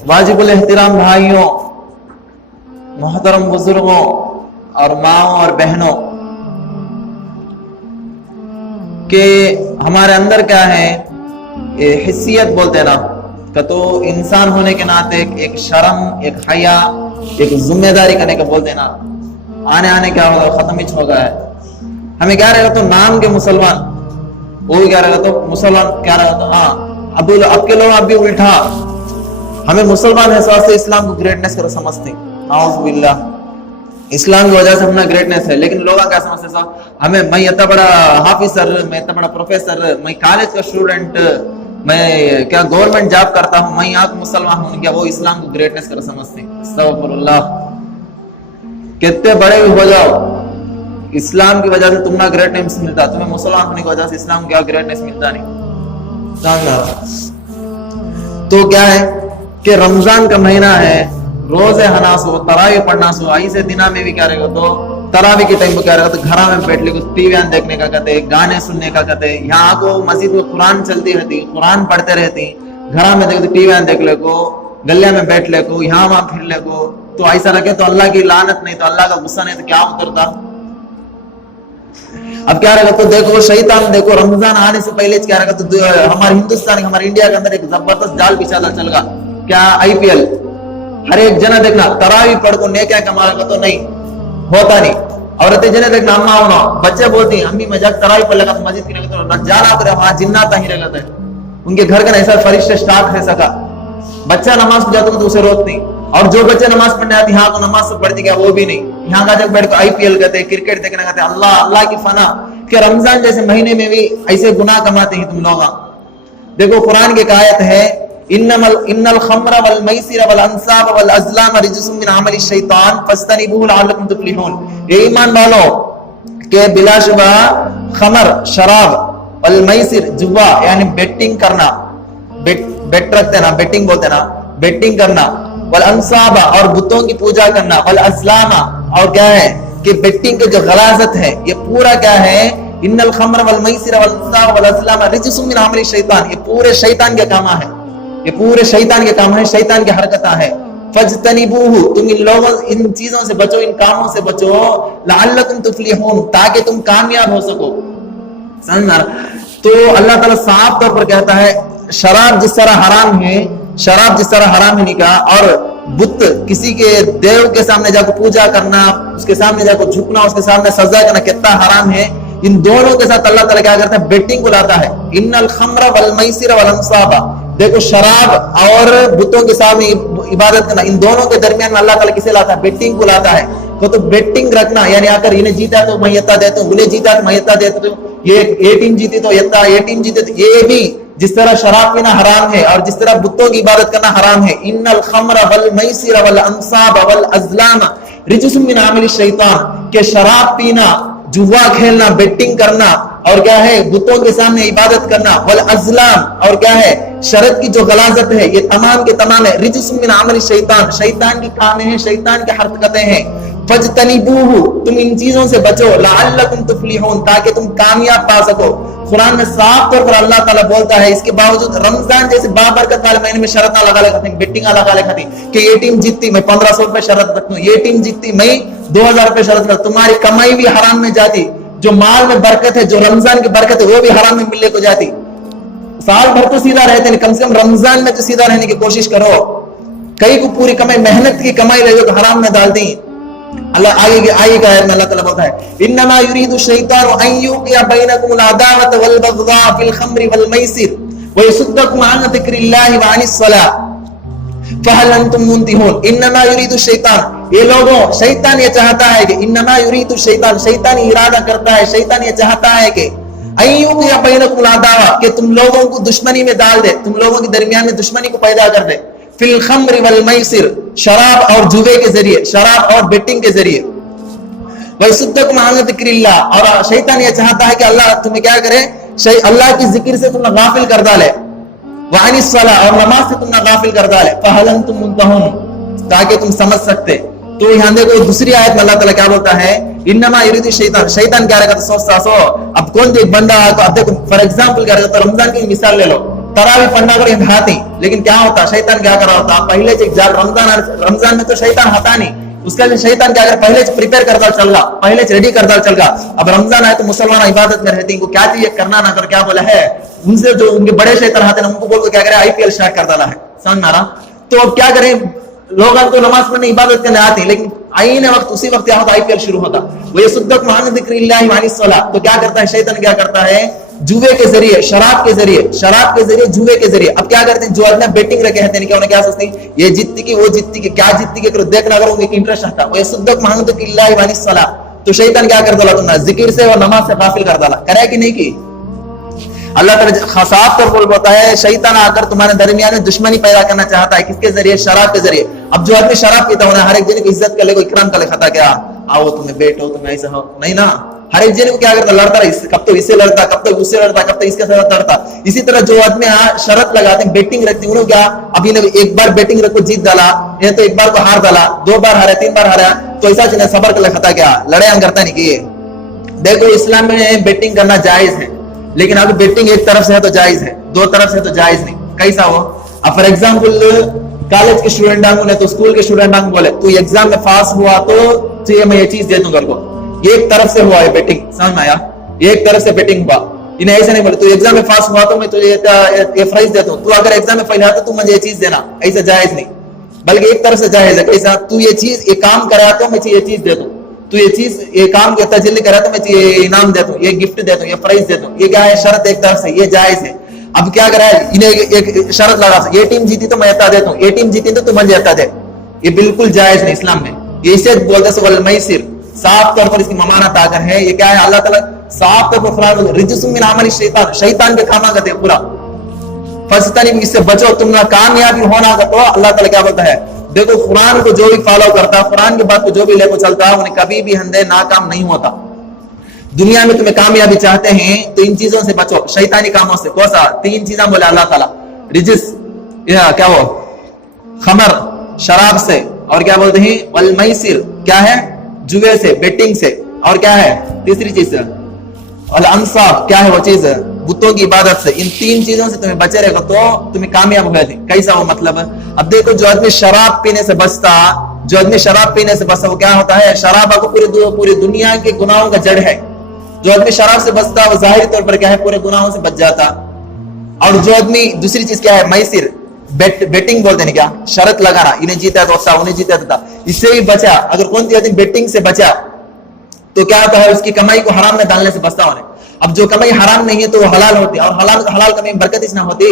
वाजिबुल एहतराम भाइयों, मोहतरम बुजुर्गों और माओ और बहनों, कि हमारे अंदर क्या है, ये हिस्सियत बोलते हैं ना, का तो इंसान होने के नाते एक शर्म, एक हया, एक जिम्मेदारी करने का बोलते हैं ना, आने आने क्या होगा, खत्म ही हो गया है। हमें क्या रहेगा तो नाम के मुसलमान, वो भी क्या रहेगा तो मुसलमान, क्या रहेगा तो हाँ, अब के लोग अब भी उल्टा, हमें मुसलमान है से इस्लाम को ग्रेटनेस कर समझते हैं। नाउज़ुबिल्लाह, इस्लाम की वजह से अपना ग्रेटनेस है, लेकिन लोग क्या समझते हैं, हमें मैं इतना बड़ा हाफिज सर, मैं इतना बड़ा प्रोफेसर, मैं कॉलेज का स्टूडेंट, मैं क्या गवर्नमेंट जॉब करता हूँ, मैं यहाँ मुसलमान हूँ, क्या वो इस्लाम को ग्रेटनेस कर समझते हैं। अस्तगफिरुल्लाह, कितने बड़े भी हो जाओ, इस्लाम की वजह से तुम्हारा ग्रेटनेस मिलता, तुम्हें मुसलमान होने की वजह से इस्लाम क्या ग्रेटनेस मिलता नहीं। तो क्या है कि रमजान का महीना है, रोजे हनास हो, तरावी पढ़ना सो, ऐसे दिना में भी क्या रहेगा तो तरावी के टाइम पे क्या रहेगा तो घर में बैठ ले, कुछ टीवी देखने का कहते, गाने सुनने का कहते, यहाँ को मस्जिद में कुरान चलती रहती, कुरान पढ़ते रहती, घर में देखते टीवी देख ले को, गलिया में बैठ ले को, यहाँ वहां फिर ले को, तो ऐसा लगे तो अल्लाह की लानत नहीं, तो अल्लाह का गुस्सा नहीं, तो क्या उतरता। अब क्या रहेगा तो देखो शैतान, देखो रमजान आने से पहले क्या रहेगा तो हमारे हिंदुस्तान, हमारे इंडिया के अंदर एक जबरदस्त जाल बिछा चल गया, क्या IPL, हर एक जना देखना तरावी पढ़ को ने क्या कमाएगा तो नहीं होता नहीं, औरतें जने देखना अम्मा होना, बच्चे बोलती हैं अम्मी मजाक तरावी पढ़ लगा तो मस्जिद की तो न जाना करे, वहां जिन्नात ही रहता है, उनके घर का ऐसा फरिश्ते स्टाफ है सका, बच्चा नमाज को जाता तो उसे रोक नहीं, और जो बच्चे नमाज पढ़ने आते यहाँ को नमाज से पढ़ती क्या वो भी नहीं, यहाँ का जब बैठ कर IPL कहते हैं, क्रिकेट देखना कहते हैं, अल्लाह अल्लाह की फना, कि रमजान जैसे महीने में भी ऐसे गुनाह कमाते हैं तुम लोग। देखो कुरान की एक आयत है, इन्नल खम्र वल मैसिर वल अंसाब वल अज़लाम रिजसुम मिन अमलि शैतान फस्तनिबूहु लअल्लकुम तुफ्लिहून। ये ईमान वालों के बिलाशुबा खमर, शराब, वल मैसिर, जुआ यानी बेटिंग करना, बेट रखते ना, बेटिंग बोलते ना, बेटिंग करना, वल अंसाब और बुतों की पूजा करना, वल अज़लाम और क्या है कि बेटिंग के जो गलाजत है, ये पूरा क्या है, इन्नल खम्र वल मैसिर वल अंसाब वल अज़लाम रिजसुम मिन अमलि शैतान, ये पूरे शैतान के काम है, ये पूरे शैतान के काम है, शैतान की हरकतें हैं। फजतनिबूहु, तुम इन लोगों, इन चीजों से बचो, इन कामों से बचो, लअल्लकुम तुफ्लिहून, ताकि तुम कामयाब हो सको। समझना? तो अल्लाह ताला साफ तौर पर कहता है, शराब जिस तरह हराम है, शराब जिस तरह हराम है निकाह, और बुत किसी के देव के सामने जाकर पूजा करना, उसके सामने जाकर झुकना, उसके सामने सजदा करना कितना हराम है, इन दोनों के साथ अल्लाह ताला क्या करता है, बेटिंग को लाता है। इन्नल खम्र वल मैसिर वल अंसाब, देखो शराब और बुतों के सामने इबादत करना, इन दोनों के दरमियान में अल्लाह ताला किसे लाता है, बेटिंग को लाता है। तो बेटिंग रखना यानी अगर इन्हें जीता तो मैं इतना देता हूँ, उन्हें जीता तो मैं इतना देता हूँ, ये टीम जीती तो इतना, ये टीम जीते तो ये भी, जिस तरह शराब पीना हराम है और जिस तरह बुतों की इबादत करना हराम है। इन्नल खम्र वल मैसिर वल अंसाब वल अज़लाम रिजसुम मिन अमलि शैतान, के शराब पीना, जुआ खेलना, बेटिंग करना, और क्या है बुतों के सामने इबादत करना, वल अज़लाम और क्या है शरत की जो गलाजत है, ये तमाम के तमाम है रिजसुम मिन अमलि शैतान, शैतान की काम है, शैतान की हरकतें हैं। फजतनिबूहु, तुम इन चीजों से बचो, लअल्लकुम तुफ्लिहून, ताकि तुम कामयाब पा सको। कुरान में साफ तौर पर अल्लाह ताला बोलता है, इसके बावजूद रमजान जैसे बाबरकत वाले महीने में शरत लगा ले खाती, बेटिंग लगा ले खाती कि ये टीम जीतती मैं 1500 रुपए शरत रखूं, ये टीम जीतती मैं 2000 रुपए शरत रखूं, तुम्हारी कमाई भी हराम में जाती, जो माल में बरकत है, जो रमजान की बरकत है वो भी हराम में मिलने को जाती। साल भर तो सीधा रहते नहीं, कम से कम रमजान में तो सीधा रहने की कोशिश करो। कई को पूरी कमाई, मेहनत की कमाई रही हो तो हराम में डाल दी। अल्लाह आगे का आयत में अल्लाह ताला बोलता है, इन्नमा युरीदु शैतानु अन युक़िया बैनकुमुल अदावत वल बग़दा फिल खम्रि वल मैसिर व यसुद्दकुम अन ज़िक्रिल्लाहि व अनिस सलाह फहल अंतुम मुंतहून। इन्नमा युरीदु शैतान, ये लोगों, शैतान ये चाहता है कि इन्नमा युरीदु शैतान, शैतान इरादा करता है, शैतान ये चाहता है कि अन युक़िया बैनकुमुल अदावा, कि तुम लोगों को दुश्मनी में डाल दे, तुम लोगों के दरमियान में दुश्मनी को पैदा कर दे, फिल खम्रि वल मैसिर, शराब और जुए के जरिए, शराब और बेटिंग के जरिए, वयसुद्दकुम अन ज़िक्रिल्लाह, और शैतान ये चाहता है कि अल्लाह तुम्हें क्या करे, अल्लाह की जिक्र से तुम्हें गाफिल कर डाले, व अनिस सलाह, और नमाज से तुम्हें गाफिल कर डाले, फहल अंतुम मुंतहून, ताकि तुम समझ सकते। तो यहाँ देखो दूसरी आयत में अल्लाह ताला क्या बोलता है, इन्नमा युरीदु शैतान, शैतान क्या रहेगा तो सोचता सो, अब कौन एक बंदा, तो अब देखो फॉर एग्जांपल क्या रहेगा, तो रमजान की मिसाल ले लो, तरावी पढ़ना अगर हाथी, लेकिन क्या होता शैतान क्या कर रहा होता, पहले से रमजान में तो शैतान हता नहीं, उसका शैतान क्या कर पहले से प्रिपेयर करता चल रहा, पहले से रेडी करता चल रहा। अब रमजान आए तो मुसलमान इबादत में रहते हैं, क्या चाहिए करना ना कर, क्या बोला है उनसे जो उनके बड़े शैतान आते हैं उनको बोल के क्या करे आईपीएल स्टार्ट कर डाला है, समझ में आ रहा। तो अब क्या करें, लोग तो नमाज पढ़ने इबादत करने आते हैं, लेकिन आईने वक्त उसी वक्त क्या होता आईपीएल शुरू होता। वो ये सुद्दक मान जिक्रिल्लाह वानी सलाह, तो क्या करता है शैतान, क्या करता है जुए के जरिए, शराब के जरिए जुए के जरिए। अब क्या करते हैं जो आदमी बेटिंग रखे हैं क्या, उन्हें क्या सोचते हैं ये जीतती की वो जीतती की, क्या जीतती की देखना, अगर उनके इंटरेस्ट आता वो ये सुद्दक मान जिक्रिल्लाह वानी सलाह, तो शैतान क्या कर डाला तुमने जिक्र से और नमाज से गाफिल कर डाला, करे कि नहीं की। अल्लाह ताला साफ तौर पर होता है शैतान आकर तुम्हारे दरमियान में दुश्मनी पैदा करना चाहता है, किसके जरिए, शराब के जरिए। अब जो आदमी शराब पीता है हर एक जन की इज्जत कर ले, इकराम कर ले, खाता क्या आओ तुम्हें बैठो तुम्हें ऐसा हो, नहीं ना, हर एक जन को क्या करता लड़ता रहा, कब तो इससे लड़ता, कब तो उससे लड़ता, कब तो इसके साथ लड़ता। इसी तरह जो आदमी शरत लगाते हैं, बेटिंग रखते हैं, उन्होंने क्या अभी ने एक बार बेटिंग रखो जीत डाला, या तो एक बार को हार डाला, 2 बार हारा 3 बार हारा, तो ऐसा चीज सबर कर ले, खाता क्या लड़ाई करता नहीं किए। देखो इस्लाम में बेटिंग करना जायज है, लेकिन अगर बेटिंग एक तरफ से है तो जायज है, 2 तरफ से तो जायज नहीं। कैसा हो, अब फॉर एग्जांपल कॉलेज के स्टूडेंट आंगू तो स्कूल के स्टूडेंट आंगू बोले तू एग्जाम में पास हुआ तो मैं ये चीज दे दूं घर को, एक तरफ से हुआ है बेटिंग, समझ में आया, एक तरफ से बेटिंग हुआ। इन्हें ऐसे नहीं बोले तू एग्जाम में पास हुआ तो मैं तुझे ये प्राइज देता हूँ, तू अगर एग्जाम में फेल हुआ तो तू मुझे ये चीज देना, ऐसा जायज नहीं, बल्कि एक तरफ से जायज है। कैसा, तू ये चीज ये काम करा तो मैं ये चीज दे दूं, तू ये चीज ये काम के तजल्ली करा तो मैं ये इनाम देता हूँ, ये गिफ्ट देता हूँ, ये प्राइज देता हूँ, ये क्या है शर्त एक तरफ से, ये जायज है। अब क्या करा है, इन्हें एक शर्त लगा, ये टीम जीती तो मैं इतना देता हूँ, ये टीम जीती तो मुझे इतना दे, ये बिल्कुल जायज नहीं इस्लाम में। ये इसे बोलते वल मैसिर, साफ तौर पर इसकी ममानत आकर है, ये क्या है अल्लाह ताला साफ तौर पर फरमान रिजसुम मिन अमल शैतान, शैतान के कामा करते पूरा फस्तनी, इससे बचो तुम ना कामयाबी होना का। तो अल्लाह ताला क्या बोलता है, देखो कुरान को जो भी फॉलो करता, कुरान की बात को जो भी लेकर चलता, उन्हें कभी भी हंदे नाकाम नहीं होता। दुनिया में तुम्हें कामयाबी चाहते हैं तो इन चीजों से बचो, शैतानी कामों से। कौन सा 3 चीजें बोले अल्लाह ताला, रिजिस क्या वो खमर शराब से, और क्या बोलते हैं वल मैसिर क्या है जुए से बेटिंग से, और क्या है तीसरी चीज वल अंसाब क्या है वो चीज बुतों की इबादत से। इन 3 चीजों से तुम्हें बचे रहेगा तो तुम्हें कामयाब हो गए। कैसा वो मतलब, अब देखो जो आदमी शराब पीने से बचता, जो आदमी शराब पीने से बचता वो क्या होता है, शराब को पूरी दुनिया के गुनाहों का जड़ है। जो आदमी शराब से बचता वो जाहिर तौर पर क्या है पूरे गुनाहों से बच जाता। और जो आदमी दूसरी चीज क्या है मैसिर बेटिंग बोलते हैं, क्या शरत लगाना, इन्हें जीता तो अच्छा उन्हें जीता था, इससे भी बचा। अगर कौन सी आदमी बेटिंग से बचा तो क्या होता है उसकी कमाई को हराम में डालने से बचता होने। अब जो कमाई हराम नहीं है तो वो हलाल होती है, और हलाल कमाई में बरकत इसना होती।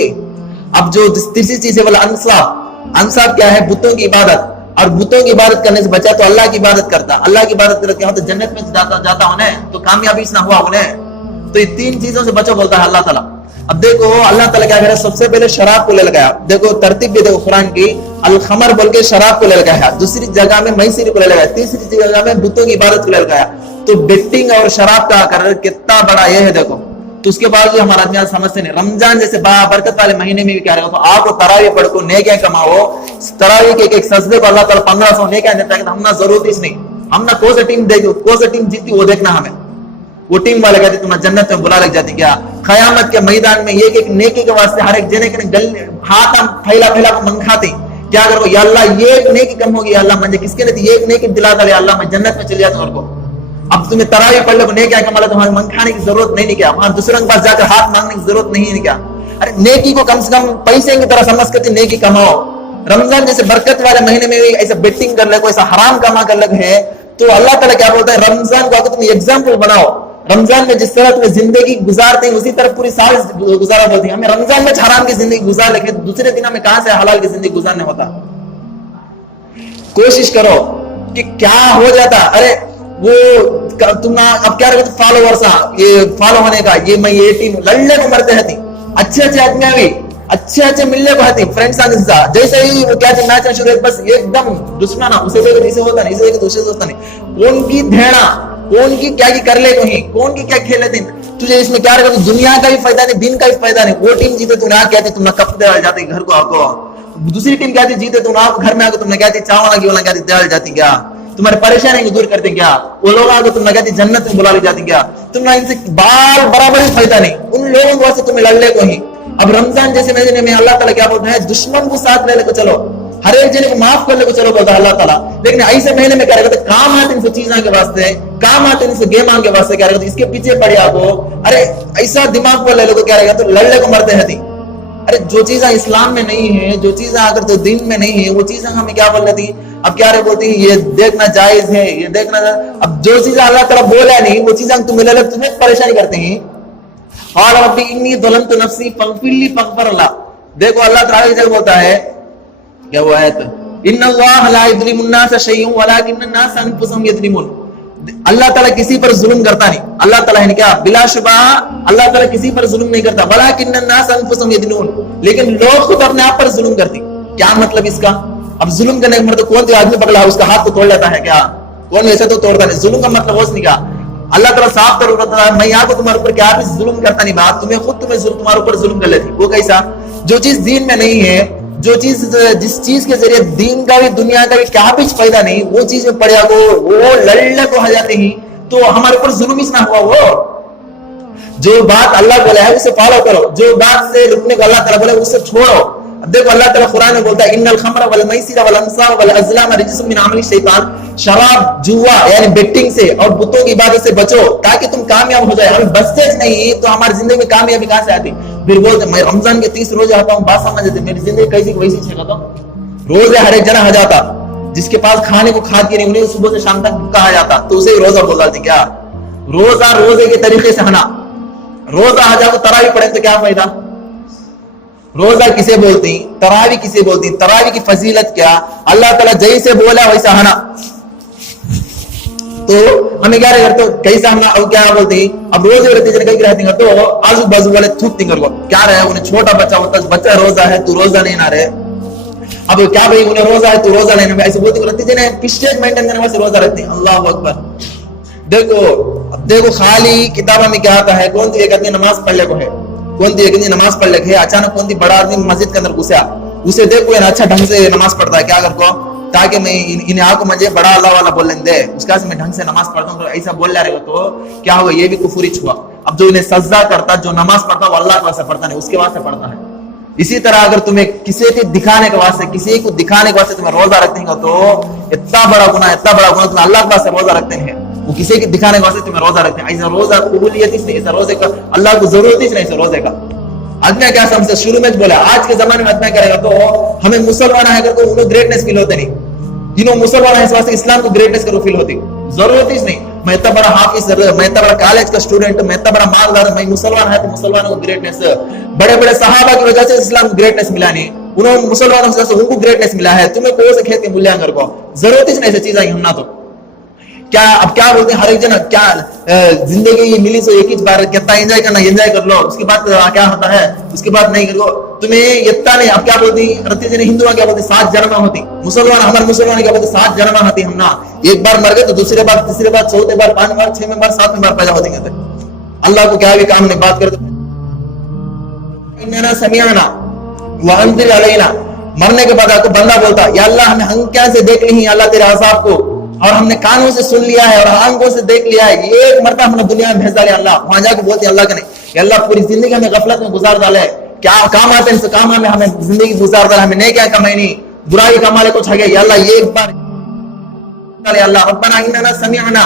अब जो तीसरी चीज है बोला अंसाब, अंसाब क्या है बुतों की इबादत, और बुतों की इबादत करने से बचा तो अल्लाह की इबादत करता, अल्लाह की इबादत करके क्या होता जन्नत में जाता उन्हें, तो कामयाबी इसना हुआ उन्हें। तो ये 3 चीजों से बचो बोलता है अल्लाह ताला। अब देखो अल्लाह ताला क्या करे, सबसे पहले शराब को ले लगाया, देखो तरतीब भी देखो कुरान की, अल खमर बोल के शराब को ले लगाया, दूसरी जगह में मैसिर को ले लगाया, तीसरी जगह में बुतों की इबादत को ले लगाया। तो बेटिंग और शराब का कर कितना बड़ा ये है देखो। तो उसके बाद जो हमारा आदमी समझते नहीं, रमजान जैसे बरकत वाले महीने में भी क्या रहेगा, तो आपको तरावी पढ़ो नेकियां कमाओ, तरावी के एक सजदे को अल्लाह ताला 1500 नेकियां देता है। हमना जरूरत ही नहीं, हमना कौन सा टीम देखो, कौन सा टीम जीती वो देखना हमें, वो टीम वाले कहते तुम्हें जन्नत में बुला लग जाती। क्या कयामत के मैदान में एक नेकी के वास्ते हर एक जने के हाथ हम फैला को मन खाते, क्या करो या अल्लाह ये एक नेकी कम होगी, अल्लाह मुझे किसके लिए एक नेकी दिला दे, अल्लाह मैं जन्नत में चले जाता हूं। अब तुम्हें तरावी पढ़ लो नेकियां कमा लो, तुम्हारे मन खाने की जरूरत नहीं क्या, वहां दूसरों के पास जाकर हाथ मांगने की जरूरत नहीं क्या। अरे नेकी को कम से कम पैसे की तरह समझ कर नेकी कमाओ। रमजान जैसे बरकत वाले महीने में भी ऐसा बेटिंग कर ले, कोई ऐसा हराम कमा कर लगे है, तो अल्लाह ताला क्या बोलता है रमजान को अगर तुम एग्जाम्पल बनाओ, रमजान में जिस तरह तुम्हें जिंदगी गुजारते हैं उसी तरह पूरी साल गुजारा बोलती है। हमें रमजान में हराम की जिंदगी गुजार लेकिन दूसरे दिन में कहां से हलाल की जिंदगी गुजारने होता। कोशिश करो कि क्या हो जाता, अरे वो तुम अब क्या रहे फॉलोवर्स ये फॉलो होने का, ये मैं ये टीम लड़ने को मरते रहती, अच्छे आदमी भी अच्छे मिलने को रहती फ्रेंड्स जैसे ही वो क्या मैच शुरू बस एकदम दुश्मन उसे इसे होता नहीं, इसे दूसरे से होता नहीं, कौन की धेड़ा कौन की क्या की कर ले कहीं, कौन की क्या खेले दिन तुझे इसमें क्या रहेगा, दुनिया का भी फायदा नहीं दिन का भी फायदा नहीं। वो टीम जीते तुम कहते तुम कप दे जाती घर को, आपको दूसरी टीम कहती जीते तुम आप घर में आकर तुमने कहती चावल की वाला कहती दे जाती क्या। तुम्हारी परेशानी को दूर करते क्या? वो लोग आगे तुम लगाती जन्नत में बुला ले जाते क्या? तुम इनसे बाल बराबर ही फायदा नहीं, उन लोगों को से तुम्हें लड़ने को ही। अब रमजान जैसे महीने में अल्लाह ताला क्या बोलता है, दुश्मन को साथ लेने को चलो, हर एक जने को माफ करने को चलो बोलता है अल्लाह ताला। लेकिन ऐसे महीने में क्या रहता है, काम आते इनसे चीजों के वास्ते, काम आते इनसे गेम के वास्ते, क्या रहता है इसके पीछे पड़े आपको। अरे ऐसा दिमाग को ले लो, क्या रहेगा तो लड़ने को मरते हैं। अरे जो चीजें इस्लाम में नहीं है, जो चीजें अगर तो दिन में नहीं है, वो चीजें हमें क्या बोल रही थी, अब क्या रे बोलती ये देखना जायज है, ये देखना। अब जो चीजें अल्लाह ताला बोला नहीं, वो चीजें तुम्हें ले तुम्हें परेशानी करते हैं। और रब्बी इन्नी ज़लमतु नफ्सी फग़फ़िरली फ़ग़फ़रल्लाह। देखो अल्लाह ताला की जगह बोलता है क्या वो आयत, इन्नल्लाह ला युज़लिमुन नास शैयअन वलाकिन्न नास अनफुसहुम यज़लिमून। अल्लाह ताला किसी पर जुल्म करता नहीं। अल्लाह ताला है क्या, बिला शुबा अल्लाह ताला किसी पर जुल्म नहीं करता। वलाकिन्न नास अनफुसहुम यज़लिमून, लेकिन लोग खुद अपने आप पर जुल्म करते। क्या मतलब इसका? अब जुल्म करने का मतलब कौन आदमी पकड़ा है उसका हाथ तो तोड़ लेता है क्या? कौन वैसे तो तोड़ता नहीं। जुल्म का मतलब वो नहीं क्या, अल्लाह ताला साफ तौर पर मैं यहाँ को तुम्हारे ऊपर क्या भी जुल्म करता नहीं, बात तुम्हें खुद तुम्हारे ऊपर जुल्म कर लेती। वो कैसा? जो चीज दीन में नहीं है, जो चीज जिस चीज के जरिए दीन का भी दुनिया का भी क्या भी फायदा नहीं, वो चीज में पड़े को वो लड़ने को आ जाते ही, तो हमारे ऊपर जुल्म ही ना हुआ। वो जो बात अल्लाह बोला है उसे फॉलो करो, जो बात से रुकने को अल्लाह ताला बोला है उससे छोड़ो। अब देखो अल्लाह ताला कुरान में बोलता है इन्नल खमरा वल मैसिरा वल अंसाब वल अज़लाम रिज्सुम मिन अमली शैतान। शराब, जुआ यानी बेटिंग से और बुतों की इबादत से बचो ताकि तुम कामयाब हो जाए। हम बचते नहीं तो हमारी जिंदगी में कामयाबी कहां से आती? फिर बोलते मैं रमजान के 30 रोजे आता हूँ, बात समझ लेते मेरी जिंदगी कैसी वैसी छेगा। रोजे हर एक जना आ जाता, जिसके पास खाने को खाती नहीं उन्हें सुबह से शाम तक कहा जाता, तो उसे रोजा बोल डालती। क्या रोजा रोजे के तरीके से हना, रोजा आ जाओ तरावी पढ़े तो क्या फायदा? रोजा किसे बोलती, तरावी किसे बोलती, तरावी की फजीलत क्या? अल्लाह ताला जैसे बोला वैसा हना। तो हमें क्या करते हो कैसा हम अब क्या बोलते हैं, अब रोज रहती है तो आजू बाजू वाले थूकती को क्या रहे, उन्हें छोटा बच्चा होता है, बच्चा रोजा है तू रोजा नहीं ना रहे। अब क्या भाई उन्हें रोजा है तू रोजा लेने में ऐसे बोलती रहती है, पिस्टेज मेंटेन करने वाले रोजा रहती है। अल्लाह अकबर। देखो खाली किताबों में क्या आता है, कौन सी एक आदमी नमाज पढ़ ले को है, कौन सी एक आदमी नमाज पढ़ ले है, अचानक कौन सी बड़ा आदमी मस्जिद के अंदर घुसा, उसे देखो अच्छा ढंग से नमाज पढ़ता है क्या कर को, ताकि मैं इन्हें आको मुझे बड़ा अल्लाह वाला बोल लेंगे, उसका से मैं ढंग से नमाज पढ़ता हूँ, तो ऐसा बोल रहा तो क्या होगा, ये भी कुफरी छुआ। अब जो इन्हें सज्जा करता, जो नमाज पढ़ता वो अल्लाह के वास्ते पढ़ता नहीं, उसके वास्ते पढ़ता है। इसी तरह अगर तुम्हें किसी को दिखाने के वास्ते, किसी को दिखाने के वास्ते तुम्हें रोजा रखते हैं तो इतना बड़ा गुनाह, इतना बड़ा गुनाह, तुम्हें अल्लाह के वास्ते रोजा रखते हैं, वो किसी को दिखाने के वास्ते तुम्हें रोजा रखते हैं। ऐसा रोजा कबूलियत ही नहीं, ऐसा रोजे का अल्लाह को जरूरत ही नहीं, ऐसा रोजे का। आदमी क्या समझे, शुरू में बोला आज के जमाने में आदमी करेगा तो हमें मुसलमान है तो उन्हें ग्रेटनेस फील होते नहीं, इन्हों मुसलमान है इस वास्ते इस्लाम को ग्रेटनेस करो फील होती, जरूरत ही नहीं। मैं इतना बड़ा हाफिज, मैं इतना बड़ा कॉलेज का स्टूडेंट, मैं इतना बड़ा मालदार, मैं मुसलमान है तो मुसलमानों को ग्रेटनेस, बड़े बड़े सहाबा की वजह से इस्लाम को ग्रेटनेस मिला नहीं, उन्होंने मुसलमानों से उनको ग्रेटनेस मिला है, तुम्हें कौन से खेत के मूल्यांकन को जरूरत ही नहीं ऐसी चीज आई हम ना। तो क्या अब क्या बोलते हैं हर एक जना, क्या जिंदगी ये मिली तो एक ही बार, कितना एंजॉय करना एंजॉय कर लो, उसके बाद क्या होता है, उसके बाद नहीं करो तुम्हें इतना नहीं। अब क्या बोलती रत्ती जने हिंदुआ क्या बोलते 7 जन्म होती, मुसलमान हमारे मुसलमान क्या बोलते 7 जन्म होती हम ना, एक बार मर गए तो दूसरे बार, तीसरे बार, चौथे बार, 5 बार, 6वें बार, 7वें बार पैदा होते हैं। अल्लाह को क्या भी काम नहीं बात करते। इन्ना समिअना व अंज़िर अलैना, मरने के बाद आपको बंदा बोलता या अल्लाह हमें आंखें से देख ली अल्लाह तेरे अज़ाब को, और हमने कानों से सुन लिया है और आंखों से देख लिया है, एक मरतबा हमने दुनिया में भेज डाले अल्लाह। वहां जाके बोलते हैं अल्लाह का नहीं, अल्लाह पूरी जिंदगी हमें गफलत में गुजार डाले, क्या काम आते हैं काम में हमें जिंदगी गुजार डाला, हमें नहीं क्या कमाई नहीं, बुराई कमाले को छा गया अल्लाह, एक बार अल्लाह रब्बना इन्ना समिअना,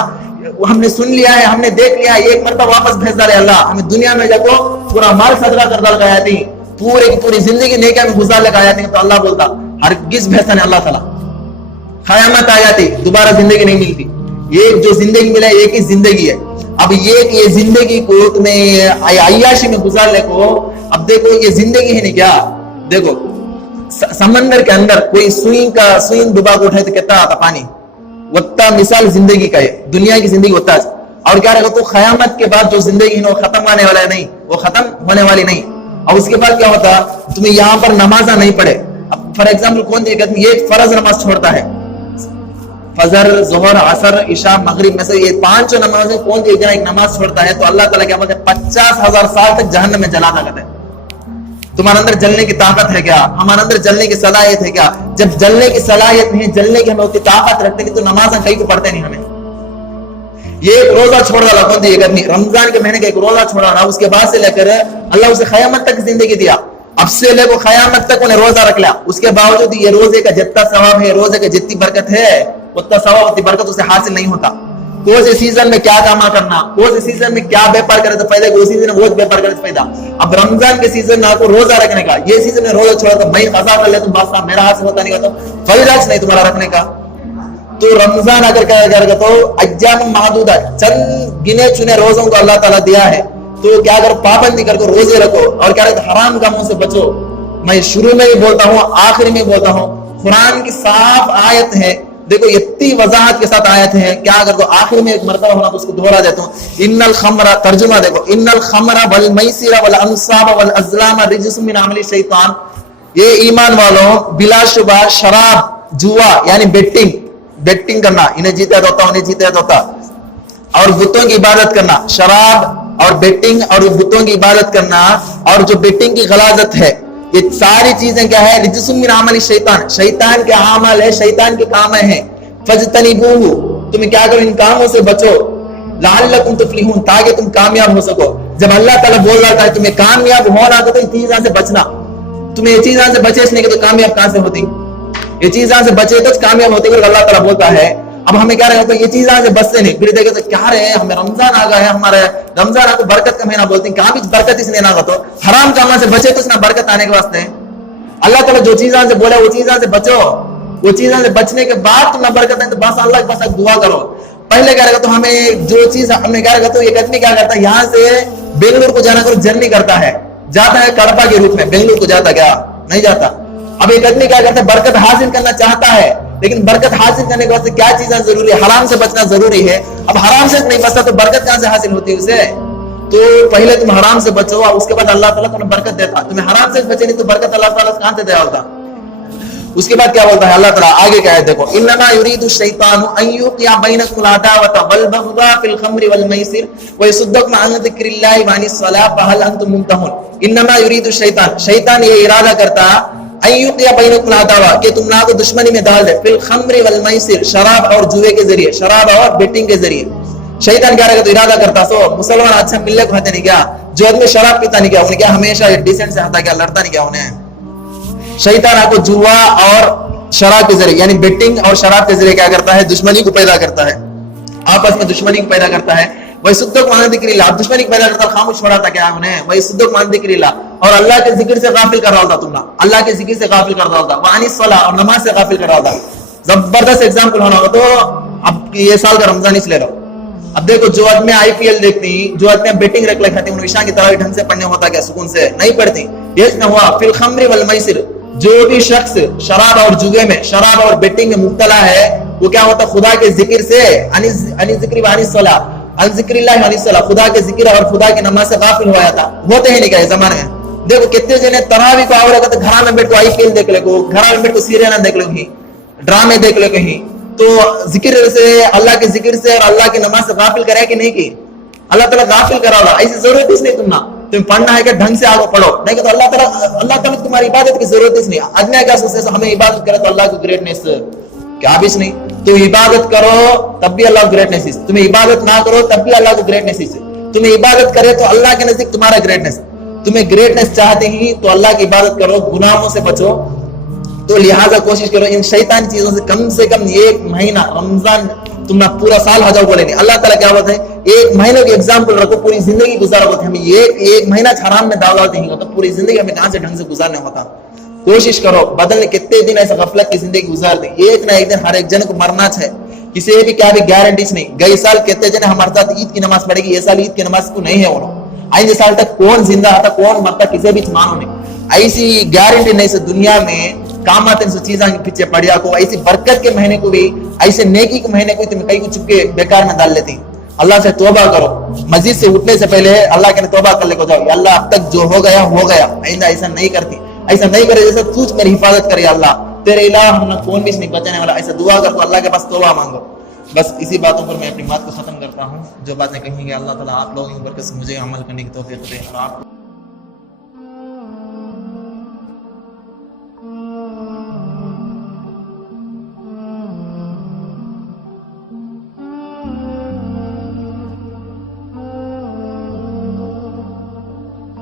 हमने सुन लिया है, हमने देख लिया है, एक मरतबा वापस भेज डाले अल्लाह, हमें दुनिया में जाको पूरा माल सदका कर डाल गया थी, पूरे की पूरी जिंदगी नेकिया में गुजार लगाया थी। तो अल्लाह बोलता हरगिज़ भेजता नहीं अल्लाह ताला, क़यामत आ जाती दोबारा जिंदगी नहीं मिलती, एक जो जिंदगी मिला है एक ही जिंदगी है। अब ये जिंदगी को तुम्हें अय्याशी में गुजारने को, अब देखो ये जिंदगी है नहीं क्या, देखो समंदर के अंदर कोई सुई डुबा को उठाए तो कितना आता पानी, वत्ता मिसाल जिंदगी का है, दुनिया की जिंदगी होता है। और क्या रहेगा तो क़यामत के बाद जो जिंदगी है वो खत्म होने वाला है नहीं, वो खत्म होने वाली नहीं। और उसके बाद क्या होता, तुम्हें यहाँ पर नमाजा नहीं पढ़े, अब फॉर एग्जाम्पल कौन ये फर्ज नमाज छोड़ता है, फजर, जोहर, असर, इशा, मगरिब में से ये 5 नमाज में कौन एक नमाज छोड़ता है तो अल्लाह ताला क्या बोलते हैं 50,000 साल तक जहन्नम में जला देता है। तुम्हारे अंदर जलने की ताकत है क्या? हमारे अंदर जलने की सलाहियत है क्या? जब जलने की सलाहियत नहीं, जलने की हमें उतनी ताकत रखते नहीं तो नमाज कहीं को पढ़ते नहीं हमें। ये एक रोजा छोड़ डाला कौन एक आदमी, रमजान के महीने का एक रोजा छोड़ा रहा, उसके बाद से लेकर अल्लाह उसे क़यामत तक जिंदगी दिया, अब से लेकर क़यामत तक उन्हें रोजा रख लिया, उसके बावजूद ये रोजे का जितना सवाब है, रोजे का जितनी बरकत है उतना सवाब उतनी बरकत उसे हासिल नहीं होता। कौन से सीजन में क्या कामा करना, कौन से सीजन में क्या व्यापार करे तो फायदा, उसी सीजन में वो व्यापार करे तो फायदा। अब रमजान के सीजन में आपको रोजा रखने का, ये सीजन में रोजा छोड़ा तो मैं कज़ा कर ले तुम बादशाह, मेरा हाथ से होता नहीं होता, फायदा नहीं तुम्हारा रखने का। तो रमजान अगर क्या करेगा तो अय्याम मादूदा, चंद गिने चुने रोजों को अल्लाह ताला दिया है, तो क्या करो पाबंदी करके रोजे रखो और क्या कहते हराम कामों से बचो। मैं शुरू में भी बोलता हूँ आखिर में बोलता हूँ, कुरान की साफ आयत है, देखो इतनी वजाहत के साथ आयत है, क्या अगर तो आखिर में एक मरतबा होना तो उसको दोहरा देता हूँ। इन्नल खमरा, तर्जुमा देखो, इन्नल खमरा वल मैसिरा वल अंसाब वल अज़लाम रिज्सुम मिन अमली शैतान, ये ईमान वालों बिलाशुबा शराब, जुआ यानी बेटिंग करना, इन्हें जीता होता उन्हें जीता होता, और बुतों की इबादत करना, शराब और बेटिंग और बुतों की इबादत करना, और जो बेटिंग की गलाजत है, ये सारी चीजें क्या है, रिज्सुम मिन अमली शैतान, शैतान के अमाल है, शैतान के काम है। फजतनिबूहु, तुम क्या करो इन कामों से बचो, लअल्लकुम तुफ्लिहून, ताकि तुम कामयाब हो सको। जब अल्लाह ताला बोल रहा है तुम्हें कामयाब होना तो इन चीजों से बचना, तुम्हें ये चीजों से बचे नहीं तो कामयाब कहां से होती, ये चीजों से बचे तो कामयाब होते, अल्लाह ताला बोलता है। अब हमें क्या रहे तो ये चीजें से बचते नहीं, फिर देखे तो क्या रहे हमें रमजान आ गया है, हमारे रमजान आपको बरकत का महीना बोलते हैं, कहां भी बरकत इसलिए ना तो हराम कामों से बचे तो इसमें बरकत आने के वास्ते। अल्लाह ताला जो चीजें से बोला वो चीजें से बचो, वो चीजें से बचने के बाद तुम्हें बरकत है तो बस अल्लाह के पास दुआ करो। पहले क्या रहेगा तो हमें जो चीज हमने क्या रहेगा तो एक आदमी क्या करता है, यहाँ से बेंगलुरु को जाना करो जर्नी करता है, जाता है कड़पा के रूप में, बेंगलुरु को जाता क्या नहीं जाता। अब एक आदमी क्या करता है बरकत हासिल करना चाहता है, लेकिन बरकत हासिल करने के वास्ते क्या चीजें जरूरी है, हराम से बचना जरूरी है। अब हराम से नहीं बचता तो बरकत कहां से हासिल होती है उसे, तो पहले तुम हराम से बचो और उसके बाद अल्लाह ताला तुम्हें बरकत देता। तुम्हें हराम से बचे नहीं तो बरकत अल्लाह ताला कहां से दे होता। उसके बाद क्या बोलता है अल्लाह ताला आगे क्या है देखो, इन्नमा युरीदु शैतानु अन युक़िया बैनकुम अदावत वल बग़दा फिल खम्रि वल मैसिर व यसुद्दकुम अन ज़िक्रिल्लाहि व अनिस सलाह फहल अंतुम मुंतहुन। इन्नमा युरीदु शैतान, शैतान ये इरादा करता अन युक़िया बैनकुम अदावा, कि तुम ना तो दुश्मनी में डाल दे, फिल खम्रि वल मैसिर, शराब और जुए के जरिए, शराब और बेटिंग के जरिए। शैतान क्या रहेगा तो इरादा करता सो मुसलमान अच्छा मिलने को नहीं क्या, जो आदमी शराब पीता नहीं क्या, उन्हें क्या हमेशा डिसेंट से आता क्या, लड़ता नहीं क्या उन्हें। शैतान आपको जुआ और शराब के जरिए यानी बेटिंग और शराब के जरिए क्या करता है, दुश्मनी को पैदा करता है, आपस में दुश्मनी को पैदा करता है। वही सुद्दक मान दिक्रिल्लाह, दुश्मनी को पैदा करता, खामोश छोड़ाता क्या उन्हें, वही सुद्दक मान दिक्रिल्लाह, और अल्लाह के जिक्र से गाफिल कर रहा था, तुम अल्लाह के जिक्र से गाफिल कर रहा था, वानी सलाह और नमाज से गाफिल कर रहा था। जबरदस्त एग्जाम्पल होना होगा तो अब ये साल का रमजान इस ले लो। अब देखो जो आदमी आईपीएल देखती, जो आदमी बेटिंग रख लेती, उन विषय की तरह ढंग से पढ़ने होता क्या, सुकून से नहीं पढ़ती। ये न हुआ फिल खम्रि वल मैसिर, जो भी शख्स शराब और जुए में, शराब और बेटिंग में मुब्तला है, वो क्या होता खुदा के जिक्र से अनी जिक्री व अनी सलाह, अन जिक्रिल्लाह व अनी सलाह, खुदा के जिक्र और खुदा की नमाज से गाफिल हो जाता। होते ही नहीं क्या जमाने में। देखो कितने जने तरावी को आवड़ेगा तो घर में बैठ को आईपीएल देख ले, घर में बैठ को सीरियल देख लो, कहीं ड्रामे देख लो, कहीं तो जिक्र से, अल्लाह के जिक्र से और अल्लाह की नमाज से गाफिल करे कि नहीं की, अल्लाह ताला गाफिल करा रहा। ऐसी जरूरत ही नहीं तुम्हें पढ़ना है कि ढंग से आगे पढ़ो, नहीं तो अल्लाह ताला तुम्हारी इबादत की जरूरत ही नहीं। आदमी क्या सोचते हमें इबादत करे तो अल्लाह की ग्रेटनेस क्या भी नहीं, तुम इबादत करो तब भी अल्लाह ग्रेटनेस, तुम्हें इबादत ना करो तब भी अल्लाह को ग्रेटनेस, तुम्हें इबादत करे तो अल्लाह के नजदीक तुम्हारा ग्रेटनेस। तुम्हें ग्रेटनेस चाहते ही तो अल्लाह की इबादत करो, गुनाहों से बचो, तो लिहाजा कोशिश करो इन शैतानी चीजों से कम एक महीना रमजान तुम ना पूरा साल हजाओ बोले नहीं। अल्लाह ताला क्या बोलते हैं, एक महीने की एग्जाम्पल रखो, पूरी जिंदगी गुजारा होती है। हमें एक महीना हराम में दावत नहीं होता, पूरी जिंदगी हमें कहां से ढंग से गुजारने होता। कोशिश करो बदलने, कितने दिन ऐसा गफलत की जिंदगी गुजार दी, एक ना एक दिन हर एक जन को मरना है, किसी भी क्या भी गारंटी नहीं। गई साल कितने जने हमारे साथ ईद की नमाज पढ़ेगी, ये साल ईद की नमाज को नहीं है, आइंदे साल तक कौन जिंदा आता कौन मरता किसी भी मानो नहीं, ऐसी गारंटी नहीं से दुनिया में काम आते चीजा के पीछे पड़ जा को, ऐसी बरकत के महीने को भी, ऐसे नेकी के महीने को तुम कई को चुपके बेकार में डाल लेती। अल्लाह से तौबा करो, मस्जिद से उठने से पहले अल्लाह के तौबा कर ले को जाओ, अल्लाह अब तक जो हो गया हो गया, आइंदा ऐसा नहीं करती, ऐसा नहीं करे, जैसा तू मेरी हिफाजत करे अल्लाह, तेरे अलावा हम कौन भी नहीं बचाने वाला, ऐसा दुआ कर, अल्लाह के पास तौबा मांगो। बस इसी बातों पर मैं अपनी बात को खत्म करता हूँ। जो बातें कही गई अल्लाह ताला आप लोगों की बरकत से मुझे अमल करने की तौफीक दे और आप